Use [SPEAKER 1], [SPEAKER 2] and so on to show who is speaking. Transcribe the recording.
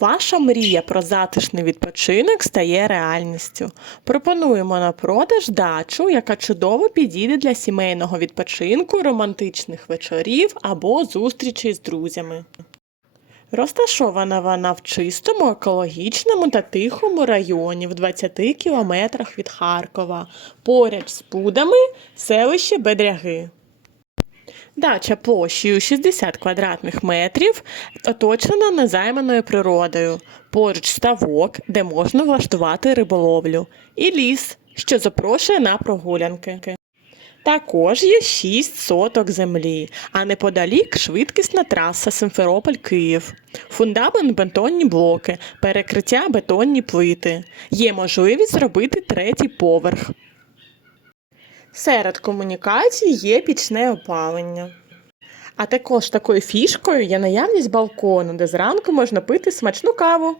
[SPEAKER 1] Ваша мрія про затишний відпочинок стає реальністю. Пропонуємо на продаж дачу, яка чудово підійде для сімейного відпочинку, романтичних вечорів або зустрічей з друзями. Розташована вона в чистому, екологічному та тихому районі в 20 кілометрах від Харкова, поряд з Пудами, селище Бедряги. Дача площею 60 квадратних метрів оточена незайманою природою, поруч ставок, де можна влаштувати риболовлю, і ліс, що запрошує на прогулянки. Також є 6 соток землі, а неподалік швидкісна траса Симферополь-Київ, фундамент бетонні блоки, перекриття бетонні плити. Є можливість зробити третій поверх. Серед комунікацій є пічне опалення. А також такою фішкою є наявність балкону, де зранку можна пити смачну каву.